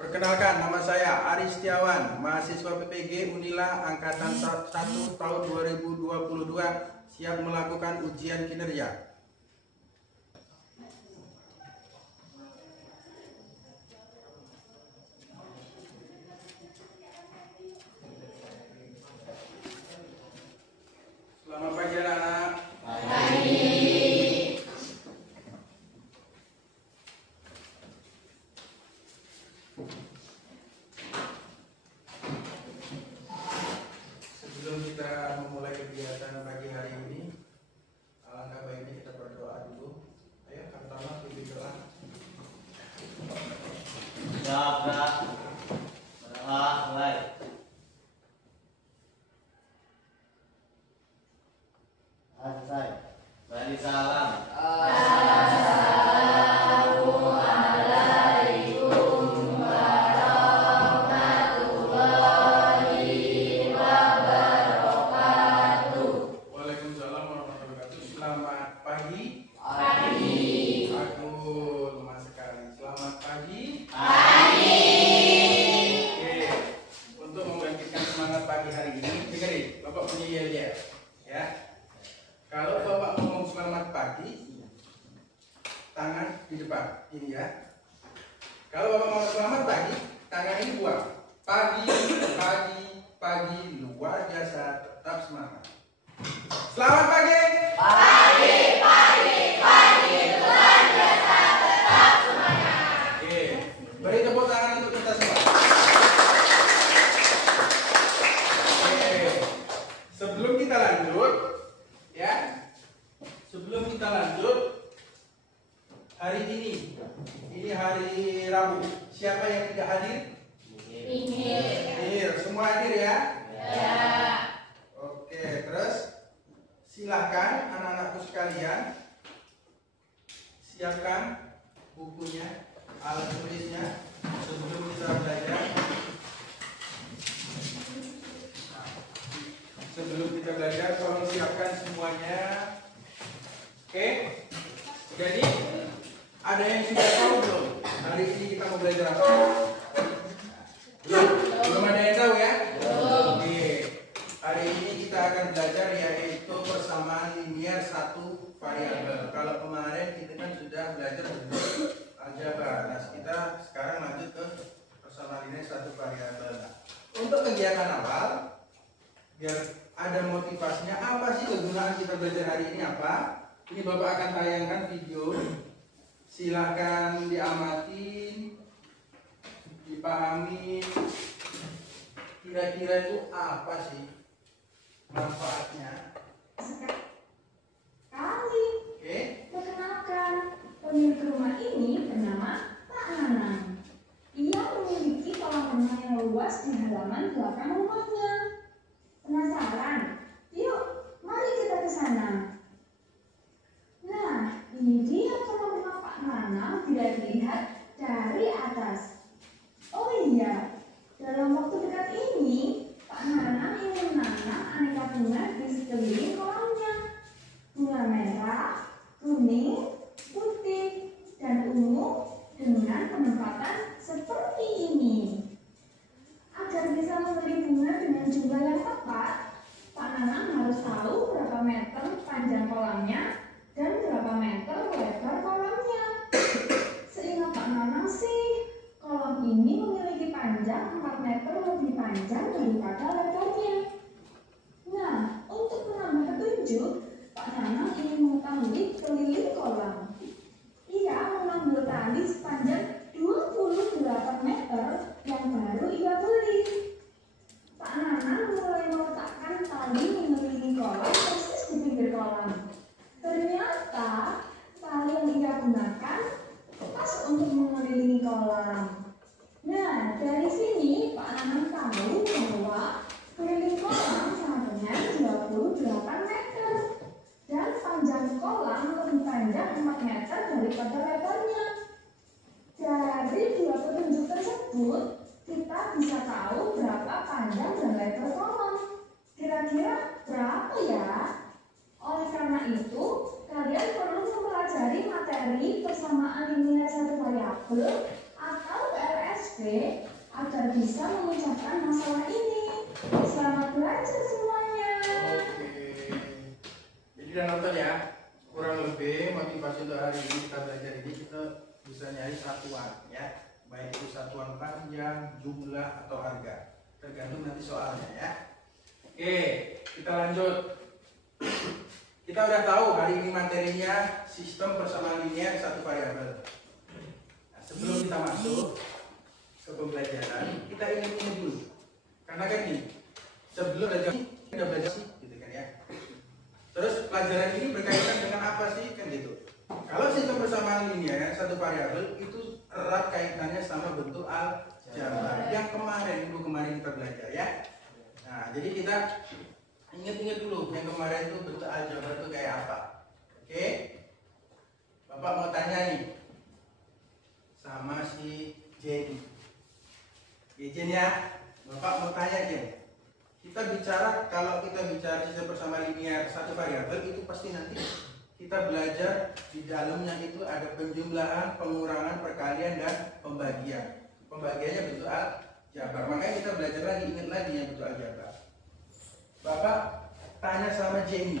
Perkenalkan, nama saya Ari Setiawan, mahasiswa PPG Unila Angkatan 1 tahun 2022, siap melakukan ujian kinerja. Selamat pagi anak-anak. Sebelum kita memulai kegiatan pagi hari ini, alangkah baiknya kita berdoa dulu. Ayo, pertama kita berdoa. Berdoa mulai. Selesai. Beri salam. Waalaikumsalam warahmatullahi wabarakatuh. Selamat pagi. Pagi. Aku lemah sekali. Selamat pagi. Oke, untuk membangkitkan semangat pagi hari ini, dengerin, Bapak punya yel-yel, ya. Kalau Bapak ngomong selamat pagi, tangan di depan, ini ya. Kalau Bapak ngomong selamat pagi, tangan ini buang. Pagi, pagi, pagi, luar biasa, tetap semangat. Selamat pagi. Oke, beri tepuk tangan untuk kita semua. Oke, sebelum kita lanjut, ya, sebelum kita lanjut, hari ini hari Rabu. Siapa yang tidak hadir? Hadir, semua hadir ya? Oke, terus silahkan anak-anakku sekalian siapkan bukunya, alat tulisnya sebelum kita belajar. Sebelum kita belajar, tolong siapkan semuanya. Oke? Jadi ada yang sudah tahu belum? Hari ini kita mau belajar apa? Belum ada yang tahu ya? Oke. Hari ini kita akan belajar yaitu persamaan linier satu variabel. Kalau kemarin kita kan sudah belajar tentang aljabar. Nah, kita sekarang lanjut ke persamaan linier satu variabel. Untuk kegiatan awal, biar ada motivasinya, apa sih kegunaan kita belajar hari ini apa? Ini Bapak akan tayangkan video. Silakan diamati, dipahami. Kira-kira itu apa sih manfaatnya? Kali, Oke, perkenalkan, pemilik rumah ini bernama Pak Nanang. Ia memiliki kolam renang yang luas di halaman belakang rumahnya. Penasaran? Yuk, mari kita ke sana. Nah, ini dia kolam renang Pak Nanang bila dilihat dari atas. Oh iya, dalam waktu dekat ini, Pak Nanang ingin menanam aneka bunga di sekeliling kolamnya. Bunga merah, kuning, putih, dan ungu dengan penempatan seperti ini. Agar bisa membeli bunga dengan jumlah yang tepat, Pak Nanang harus tahu berapa meter panjang kolamnya dan berapa meter lebar kolamnya. Seingat Pak Nanang sih, kolam ini memiliki panjang 4 meter lebih panjang daripada lebarnya. Nah, untuk menambah petunjuk, Pak Nanang ingin mengetahui keliling kolam. Ia mengambil tali sepanjang 28 meter yang baru ia beli. Pak Nanang mulai meletakkan tali mengelilingi kolam persis di pinggir kolam. Ternyata tali yang ia gunakan pas untuk mengelilingi kolam. Nah, dari sini Pak Nanang tahu bahwa keliling kolam sama dengan 28 meter. Dan panjang kolam lebih panjang 4 meter daripada lebarnya. Dari dua petunjuk tersebut, kita bisa tahu berapa panjang dan lebar kolam. Kira-kira berapa ya? Oleh karena itu, kalian perlu mempelajari materi persamaan linier satu variabel atau PLSV agar bisa mengucapkan masalah ini. Selamat belajar semuanya. Oke. Jadi udah nonton ya. Kurang lebih motivasi untuk hari ini kita belajar ini kita bisa nyari satuan ya. Baik itu satuan panjang, jumlah atau harga. Tergantung nanti soalnya ya. Oke, kita lanjut. Kita udah tahu hari ini materinya sistem persamaan linear satu variabel. Nah, sebelum kita masuk ke pembelajaran, kita ingat-ingat dulu. Karena kan ini sebelum belajar kita belajar sih, gitu kan ya. Terus pelajaran ini berkaitan dengan apa sih kan gitu. Kalau sistem persamaan linear satu variabel itu erat kaitannya sama bentuk aljabar yang kemarin kita belajar ya. Nah, jadi kita ingat-ingat dulu yang kemarin itu bentuk aljabar itu kayak apa. Oke? Bapak mau tanya nih sama si Jenny. Izin ya, Bapak mau tanya Jen. Kalau kita bicara sistem persamaan linear satu variabel itu pasti nanti kita belajar di dalamnya itu ada penjumlahan, pengurangan, perkalian dan pembagian. Pembagiannya bentuk aljabar. Makanya kita belajar lagi, ingat lagi yang bentuk aljabar. Bapak tanya sama Jenny.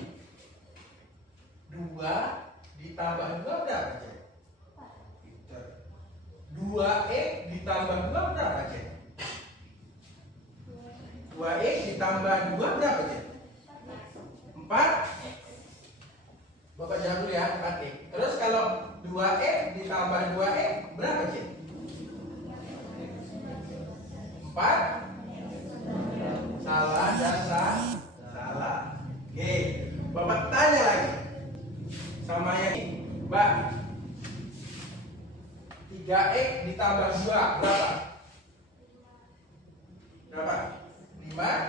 2 ditambah 2 berapa Jen? 2x ditambah 2 berapa Jen? 2x ditambah 2 berapa Jen? 4. Bapak jawab dulu ya, 4x. Terus kalau 2x ditambah 2x berapa Jen? 4. Salah dan salah. Oke, Bapak tanya lagi sama yang ini, Mbak. 3x ditambah 2 berapa? Berapa? 5x.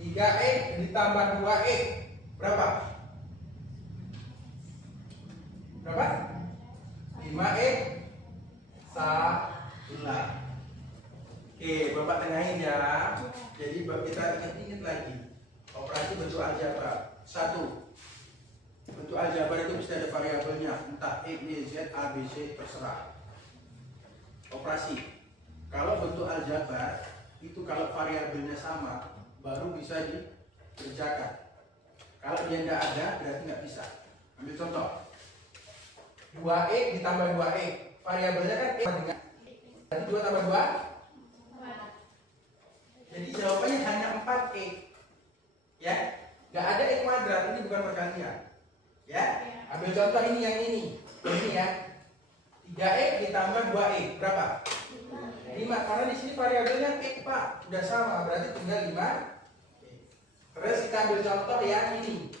3x ditambah 2x berapa? Berapa? 5x salah. Oke, Bapak tengahin ya. Jadi kita ingat-ingat lagi. Operasi bentuk aljabar. 1. Bentuk aljabar itu bisa ada variabelnya, entah X, Y, Z, A, B, C, terserah. Operasi. Kalau bentuk aljabar itu kalau variabelnya sama, baru bisa dikerjakan. Kalau dia tidak ada, berarti nggak bisa. Ambil contoh. 2x ditambah 2x. Variabelnya kan X dengan berarti 2 tambah 2. Jadi jawabannya hanya 4x. Ya, nggak ada x kuadrat, ini bukan perkalian. Ya, ambil contoh ini yang ini ya. 3x ditambah 2x berapa? 5. Karena di sini variabelnya x Pak, udah sama, berarti tinggal 5. Terus kita ambil contoh yang ini.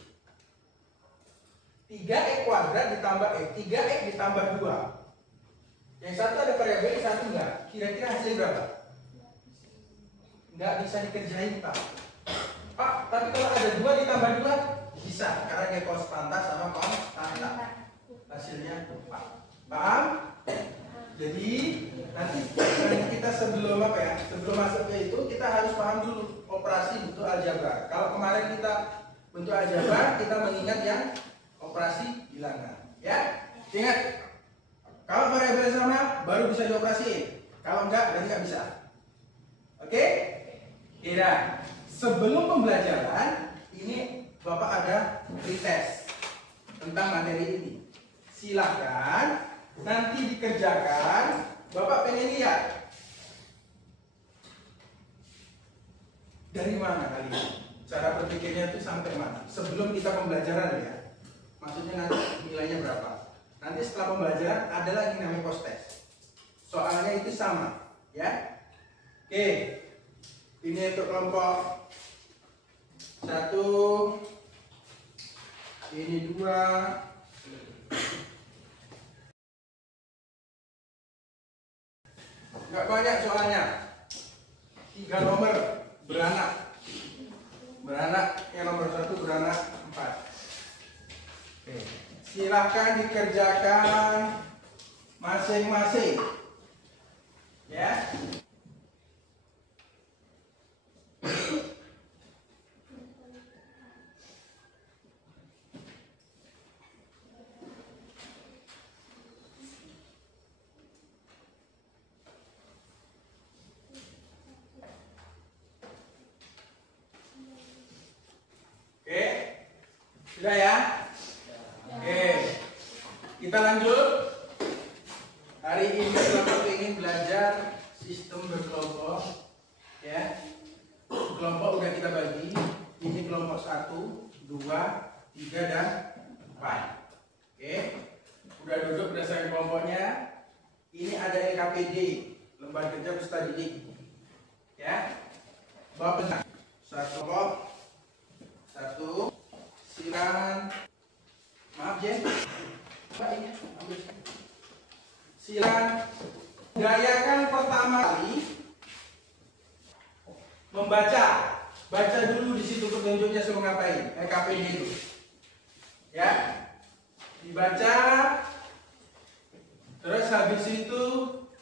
3x kuadrat ditambah x, 3x ditambah 2. Yang satu ada variabel, yang satu enggak. Kira-kira hasilnya berapa? Enggak bisa dikerjain Pak. Pak, tapi kalau ada 2 ditambah 2 bisa, karena dia konstanta sama konstanta. Hasilnya 4. Paham? Jadi nanti kita sebelum masuk ke itu kita harus paham dulu operasi bentuk aljabar. Kalau kemarin kita bentuk aljabar, kita mengingat yang operasi bilangan. Ya, ingat. Kalau variabel sama baru bisa dioperasiin. Kalau enggak, berarti nggak bisa. Oke? Kira. Sebelum pembelajaran ini Bapak ada pretest tentang materi ini. Silakan nanti dikerjakan. Bapak pengen lihat dari mana kalian cara berpikirnya itu sampai mana sebelum kita pembelajaran ya. Maksudnya nanti nilainya berapa. Nanti setelah pembelajaran ada lagi namanya post test. Soalnya itu sama ya. Oke. Ini untuk kelompok 1, ini 2, nggak banyak soalnya. 3 nomor beranak. Yang nomor 1 beranak 4. Oke. Silahkan dikerjakan masing-masing. Ya. Kita lanjut. Hari ini kelompok ingin belajar sistem berkelompok. Ya, kelompok udah kita bagi. Ini kelompok 1, 2, 3 dan 4. Oke, udah duduk berdasarkan kelompoknya. Ini ada LKPD, Lembaga Kerja Peserta Didik. Ya, bawa benar. Satu kelompok, satu. Silakan. Maaf Jen. Silakan. Gayakan pertama kali membaca. Baca dulu di situ petunjuknya suruh ngapain. LKPD itu. Ya. Dibaca. Terus habis itu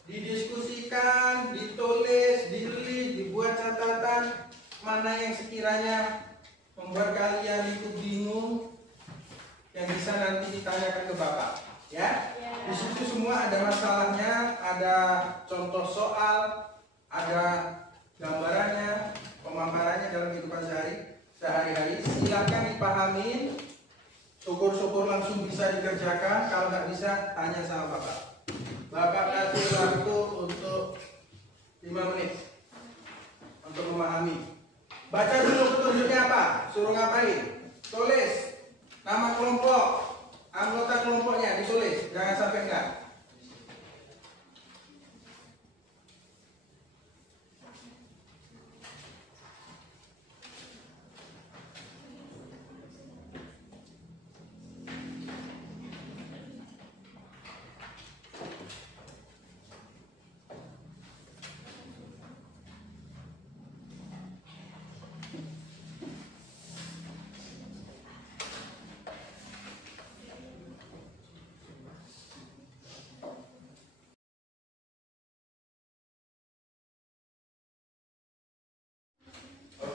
didiskusikan, ditulis, dibuat catatan mana yang sekiranya membuat kalian itu bingung, yang bisa nanti ditanyakan ke Bapak. Ya. Di situ semua ada masalahnya, ada contoh soal, ada gambarannya, pemaparannya dalam kehidupan sehari-hari. Silakan dipahamin. Syukur-syukur langsung bisa dikerjakan. Kalau nggak bisa, tanya sama Bapak. Bapak kasih waktu untuk 5 menit untuk memahami. Baca dulu petunjuknya apa, suruh ngapain. Tulis nama kelompok, anggota kelompoknya ditulis, jangan sampai enggak.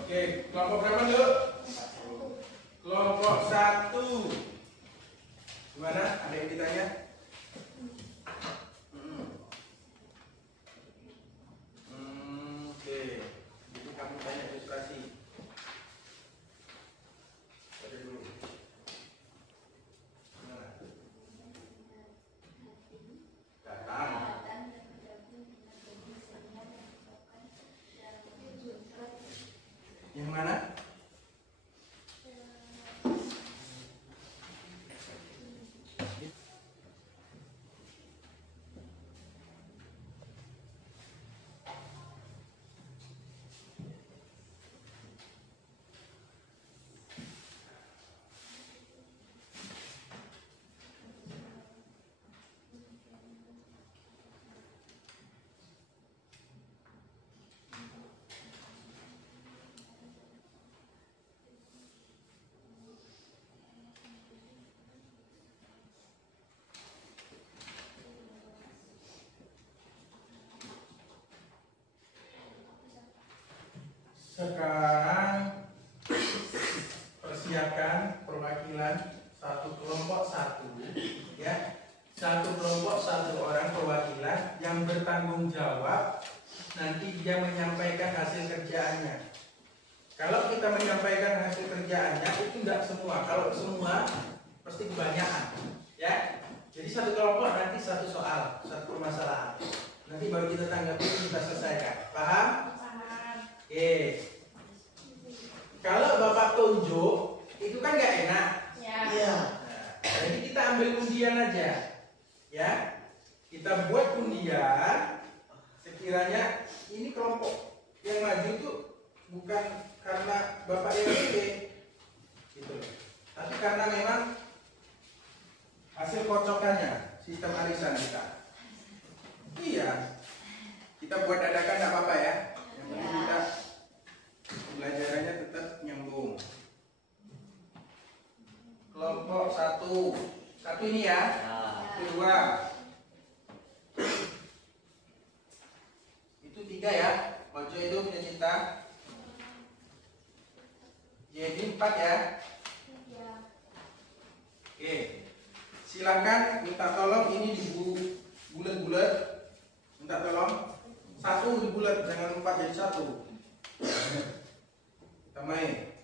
Oke, kelompok berapa dulu? Kelompok 1. Gimana? Ada yang ditanya? Oke. Jadi kamu tanya ilustrasi. Baca dulu. Gimana? Datang. Yang mana? Sekarang persiapkan perwakilan satu kelompok 1, ya. Satu kelompok 1 orang perwakilan yang bertanggung jawab. Nanti dia menyampaikan hasil kerjaannya. Kalau kita menyampaikan hasil kerjaannya itu tidak semua. Kalau semua pasti kebanyakan, ya. Jadi satu kelompok nanti satu soal, satu permasalahan. Nanti baru kita tanggapi, kita selesaikan. Paham? Oke. Kalau Bapak tunjuk, itu kan nggak enak. Iya. Nah, jadi kita ambil undian aja, ya. Kita buat undian. Sekiranya ini kelompok yang maju itu bukan karena Bapak yang pilih, gitu. Tapi karena memang hasil kocokannya sistem arisan kita. Iya. Kita buat dadakan nggak apa-apa ya. Yang penting kita pembelajarannya tetap nyambung. Kelompok 1 ini ya. Kedua. Itu 3 ya. Ojo itu punya cinta. Jadi 4 ya. Oke. Silakan minta tolong ini dibulet-bulet. Minta tolong 1 dibulet, jangan 4 jadi 1. Kita main.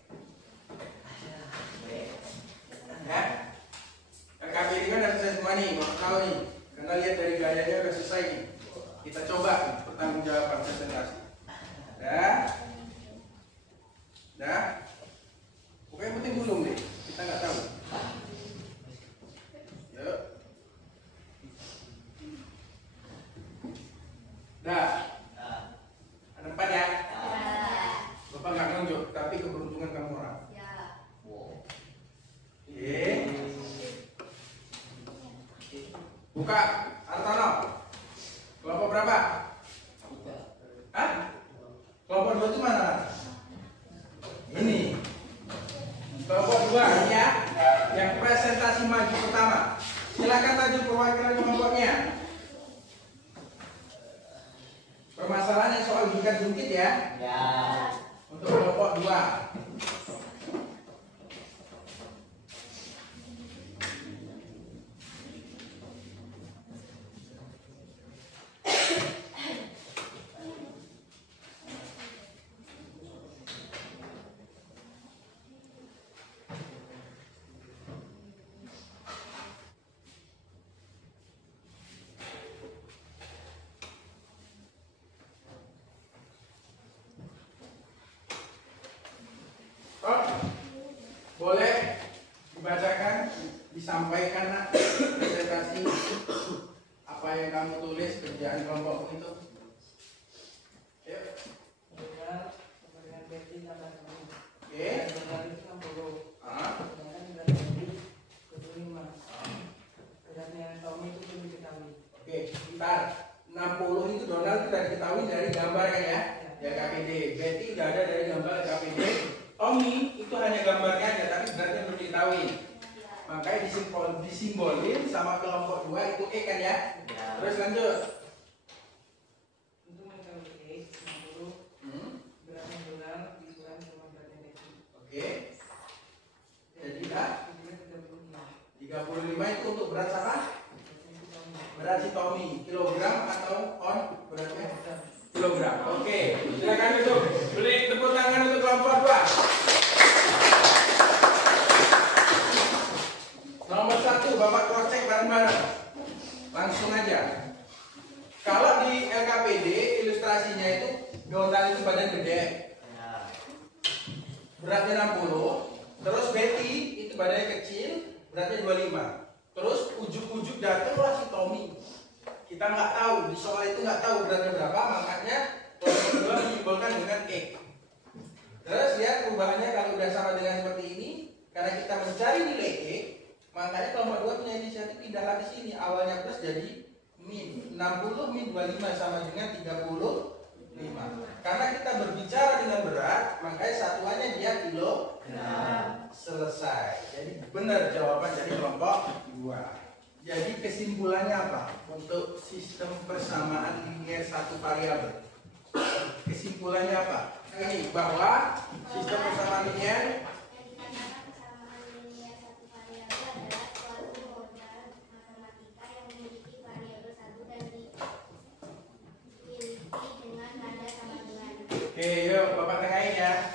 Ya. LKPD kan udah selesai semua nih, mau tahu nih, karena lihat dari gayanya udah selesai nih. Kita coba nih, pertanggungjawaban presentasi. Dah. Pokoknya yang penting belum deh, kita nggak tahu. Yuk. Dah. Ada 4 ya? Bapak nggak nunjuk, tapi keberuntungan kamu orang. Oke. Buka, Artono. Kelompok berapa? Hah? Kelompok 2 itu mana? Ini. Kelompok 2 ini ya, yang presentasi maju pertama. Silakan maju perwakilan kelompoknya. Permasalahannya soal jungkit ya. Ya. Untuk kelompok 2. Boleh dibacakan, disampaikan nak presentasi apa yang kamu tulis kerjaan kelompok itu. Yuk. Oke. Oke, bentar. 60 itu Donald sudah diketahui dari gambar kan ya? Ya KPD. Betty udah ada dari gambar KPD. Tommy itu hanya gambarnya aja, tapi beratnya belum diketahui. Makanya disimbolin sama kelompok 2 itu E kan ya? Terus lanjut. Oke. Jadi 35 itu untuk berat siapa? Berat si Tommy. Kilogram atau on beratnya? Kilogram. Oke. Silakan duduk. Beri tepuk tangan untuk kelompok 2. Nomor 1, Bapak cross check bareng-bareng. Langsung aja. Kalau di LKPD ilustrasinya itu Donald itu badan gede. Beratnya 60. Terus Betty itu badannya kecil, beratnya 25. Terus ujuk-ujuk datanglah si Tommy. Kita nggak tahu, di soal itu nggak tahu beratnya berapa, makanya kelompok 2 menyimbolkan dengan E. Terus lihat perubahannya kalau udah sama dengan seperti ini, karena kita mencari nilai E, makanya kelompok 2 punya inisiatif pindahlah ke sini. Awalnya plus jadi min. 60 min 25 sama dengan 35. Karena kita berbicara dengan berat, makanya satuannya dia kilogram. Selesai. Jadi benar jawaban dari kelompok 2. Jadi kesimpulannya apa? Untuk sistem persamaan linier satu variabel. Kesimpulannya apa? Ini bahwa sistem persamaan linier Oke, yuk Bapak tengahin ya.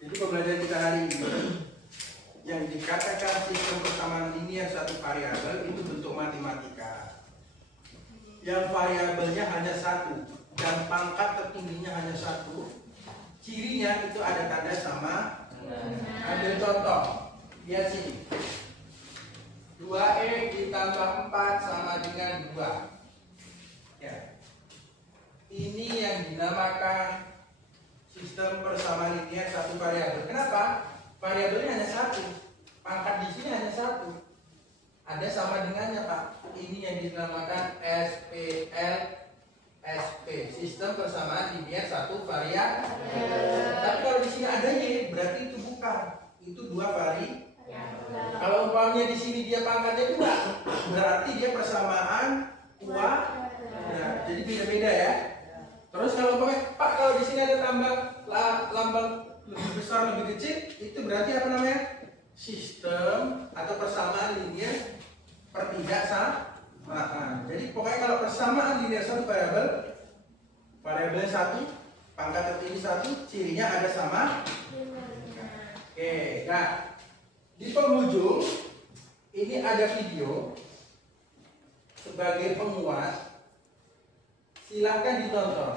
Jadi pembelajaran kita hari ini yang dikatakan sistem persamaan linier satu variabel itu bentuk matematika. Yang variabelnya hanya satu dan pangkat tertingginya hanya satu. Cirinya itu ada tanda sama. Ambil contoh. Lihat sini. 2E ditambah 4 sama dengan 2. Ya. Ini yang dinamakan sistem persamaan linier satu variabel. Kenapa? Variabelnya hanya satu, pangkat di sini hanya satu. Ada sama dengannya Pak. Ini yang dinamakan SPL SP, sistem persamaan linier satu variabel. Tapi kalau di sini ada Y, berarti itu bukan. Itu dua variabel. Kalau umpamanya di sini dia pangkatnya 2, berarti dia persamaan kuadrat. Jadi beda-beda ya. Terus kalau umpamanya Pak, kalau di sini ada lambang lebih besar lebih kecil, itu berarti apa namanya? Sistem atau persamaan linier pertiga sama. Jadi pokoknya kalau persamaan linier satu variabelnya satu, pangkat tertinggi satu, cirinya ada sama. Oke, nah di penghujung ini ada video sebagai penguas, silahkan ditonton.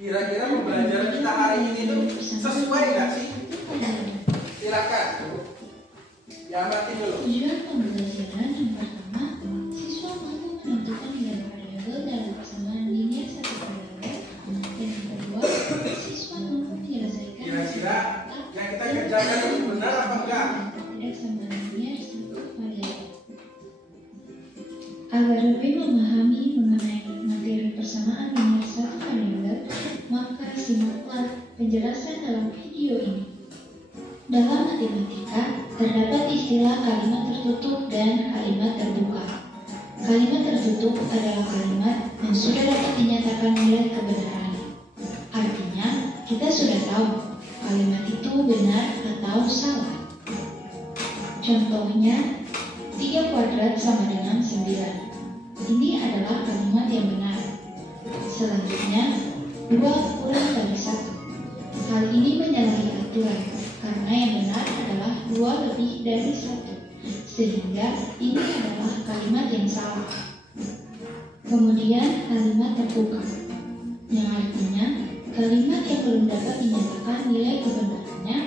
Kira-kira pembelajaran kita hari ini tuh sesuai nggak sih? Silakan. Diamati dulu. Tujuan pembelajaran yang pertama, siswa mampu menentukan nilai variabel dalam persamaan linear satu variabel. Dan yang kedua, siswa mampu menyelesaikan Kira-kira yang kita kerjakan itu benar apa enggak? tidak sama linear satu variabel. Agar lebih memahami mengenai materi persamaan linear satu variabel, maka simaklah penjelasan dalam video ini. Dalam matematika, terdapat istilah kalimat tertutup dan kalimat terbuka. Kalimat tertutup adalah kalimat yang sudah dapat dinyatakan nilai kebenarannya. Artinya, kita sudah tahu kalimat itu benar atau salah. Contohnya, 3 kuadrat sama dengan 9. Ini adalah kalimat yang benar. Selanjutnya, 2 kurang dari 1. Hal ini menyalahi aturan, karena yang benar adalah 2 lebih dari 1. Sehingga ini adalah kalimat yang salah. Kemudian kalimat terbuka, yang artinya kalimat yang belum dapat dinyatakan nilai kebenarannya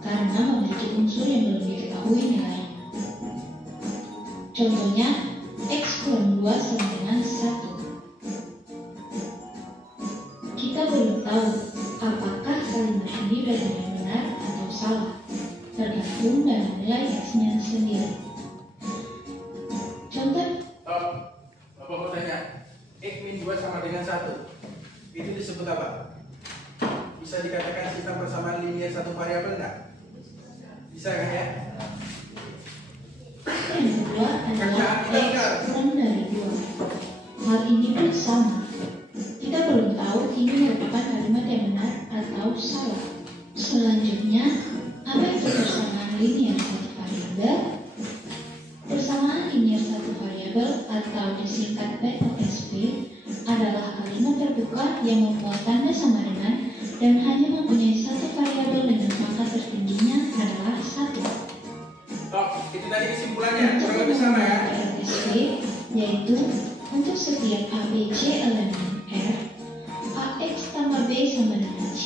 karena memiliki unsur yang belum diketahui nilainya. Contohnya, X kurang 2 sama dengan 1. Kita belum tahu apakah kalimat ini benar atau salah, tergantung dari nilai X-nya sendiri. Contoh, Bapak mau tanya, X min 2 sama dengan 1. Itu disebut apa? Bisa dikatakan sistem persamaan linear satu variabel enggak? Bisa kan ya? yang kedua adalah X kurang dari 2. Hal ini pun sama. Kita belum tahu ini merupakan kalimat yang benar atau salah. Selanjutnya, apa itu persamaan linear satu variabel? Persamaan linear satu variabel atau disingkat POSV adalah kalimat terbuka yang membuat tanda sama dengan dan hanya mempunyai satu variabel dengan pangkat tertingginya adalah 1. Itu tadi kesimpulannya, kurang lebih sama ya? POSV yaitu untuk setiap ABC elemen R, AX tambah B sama dengan C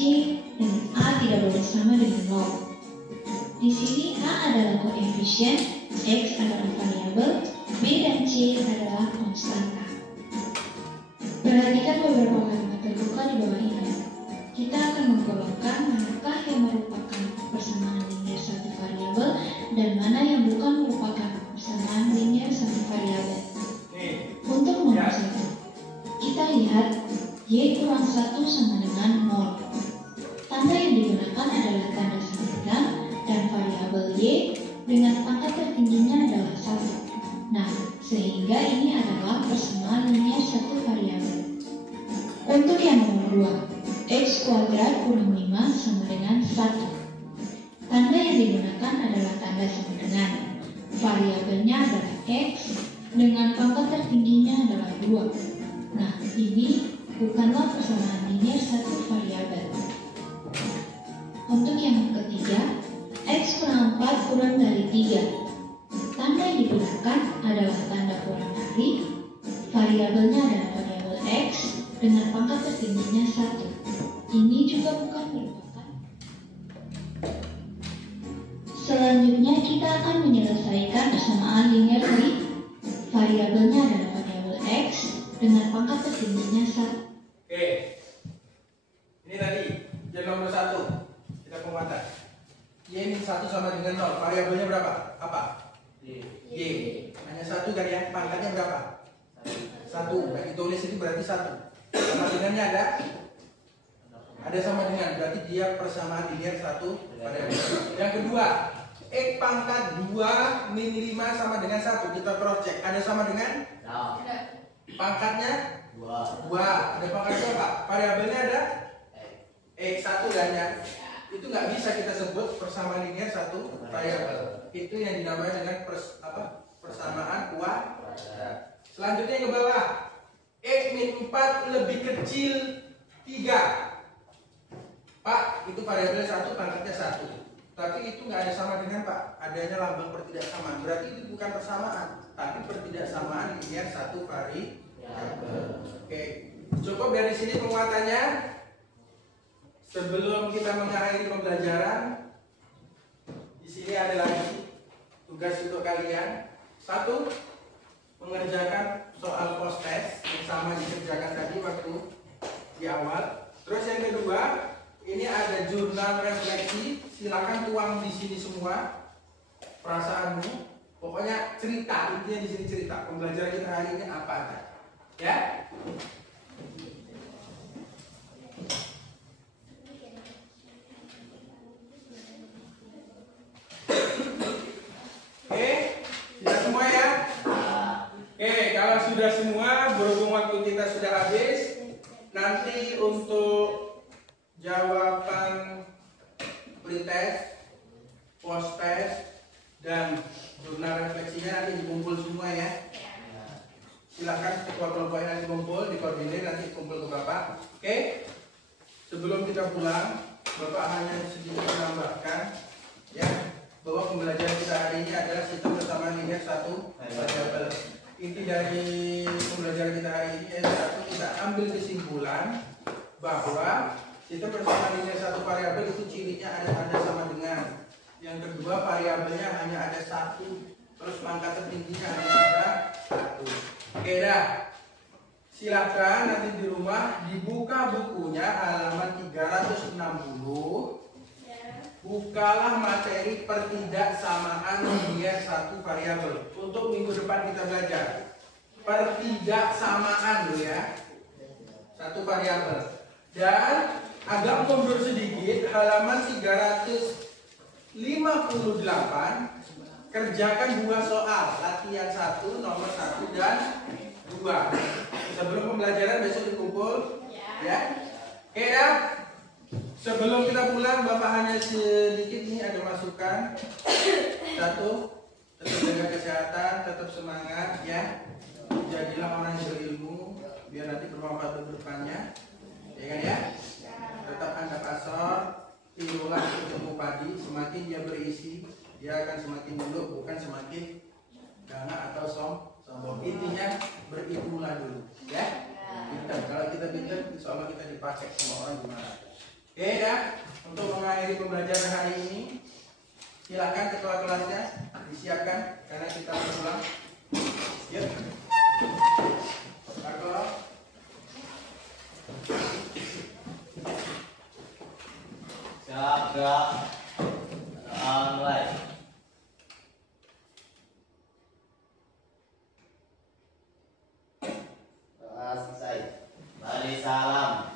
dan A tidak boleh sama dengan 0. Di sini A adalah koefisien, X adalah variabel, B dan C adalah konstanta. Perhatikan beberapa kalimat terbuka di bawah ini. Kita akan menggolongkan manakah yang merupakan persamaan linear satu variabel dan mana yang bukan merupakan persamaan linear satu variabel. Nih, Untuk nomor 1, kita lihat Y kurang 1 sama dengan 0. Tanda yang digunakan adalah tanda sama dengan dan variabel Y dengan pangkat tertingginya adalah 1. Nah, sehingga ini adalah persamaan linear satu variabel. Untuk yang nomor 2, X kuadrat kurang 5 sama dengan 1. Tanda yang digunakan adalah tanda sama dengan. Variabelnya adalah X dengan pangkat tertingginya adalah 2. Nah, ini bukanlah persamaan linear satu variabel. Untuk yang ketiga, X kurang 4 kurang dari 3. Tanda yang digunakan adalah tanda kurang dari. Variabelnya adalah variabel X dengan pangkat tertingginya 1. Ini juga bukan merupakan. Selanjutnya kita akan menyelesaikan persamaan linear tadi. Variabelnya adalah variabel X dengan pangkat tertingginya 1. oke. Ini tadi yang nomor 1 kita penguatan. Y min 1 sama dengan 0. Variabelnya berapa? Apa? Y. Hanya 1 kan ya? Pangkatnya berapa? 1. Yang ditulis itu berarti 1. Sama dengannya ada? Ada sama dengan, berarti dia persamaan linear satu variabel. Yang kedua, X pangkat 2 min 5 sama dengan 1. Kita cross check. Ada sama dengan? Pangkatnya? 2. Ada pangkatnya apa? Variabelnya ada? X1 kan ya? Itu nggak bisa kita sebut persamaan linear satu variabel. Itu yang dinamai dengan persamaan kuadrat. Selanjutnya ke bawah, X min 4 lebih kecil 3. Pak, itu variabel 1, pangkatnya 1. Tapi itu nggak ada sama dengan Pak. Adanya lambang pertidaksamaan. Berarti itu bukan persamaan, tapi pertidaksamaan persamaan linear satu variabel. Oke, cukup dari sini penguatannya. Sebelum kita mengakhiri pembelajaran, di sini ada lagi tugas untuk kalian. Satu, mengerjakan soal post test yang sama dikerjakan tadi waktu di awal. Terus yang kedua, ini ada jurnal refleksi. Silakan tuang di sini semua perasaanmu. Pokoknya cerita, intinya di sini cerita. Pembelajaran kita hari ini apa aja, ya? Oke, sudah semua ya? Oke, kalau sudah semua, berhubung waktu kita sudah habis, nanti untuk jawaban pretest, post test, dan jurnal refleksinya nanti dikumpul semua ya. Silakan ketua kelompoknya nanti kumpul, dikoordinir nanti kumpul ke Bapak. Oke? Sebelum kita pulang, Bapak hanya sedikit menambahkan ya bahwa pembelajaran kita hari ini adalah sistem persamaan linear satu variabel. Inti dari pembelajaran kita hari ini adalah satu, kita ambil kesimpulan bahwa sistem persamaan linear satu variabel itu cirinya ada tanda sama dengan. Yang kedua, variabelnya hanya ada satu, terus pangkat tertingginya hanya ada satu. Oke dah, silakan nanti di rumah dibuka bukunya halaman 360. Bukalah materi pertidaksamaan linear satu variabel. Untuk minggu depan kita belajar pertidaksamaan loh ya, satu variabel. Dan agak mundur sedikit, halaman 358, kerjakan dua soal, latihan 1, nomor 1 dan 2. Sebelum pembelajaran besok dikumpul ya. Oke ya. Sebelum kita pulang, Bapak hanya sedikit ini ada masukan. Satu, tetap jaga kesehatan, tetap semangat ya. Jadilah orang yang berilmu biar nanti bermanfaat untuk depannya. Ya kan ya? Tetap angkat asor, tirulah ilmu padi, semakin dia berisi, dia akan semakin dulu, bukan semakin gana atau sombong. Intinya berilmulah dulu, ya. Pintar. Kalau kita pintar, insya Allah kita dipakai sama orang gimana. Oke ya. Untuk mengakhiri pembelajaran hari ini, silakan ketua kelasnya disiapkan karena kita pulang. Yuk. Marco. Siap. Mulai. Selesai. Balik salam.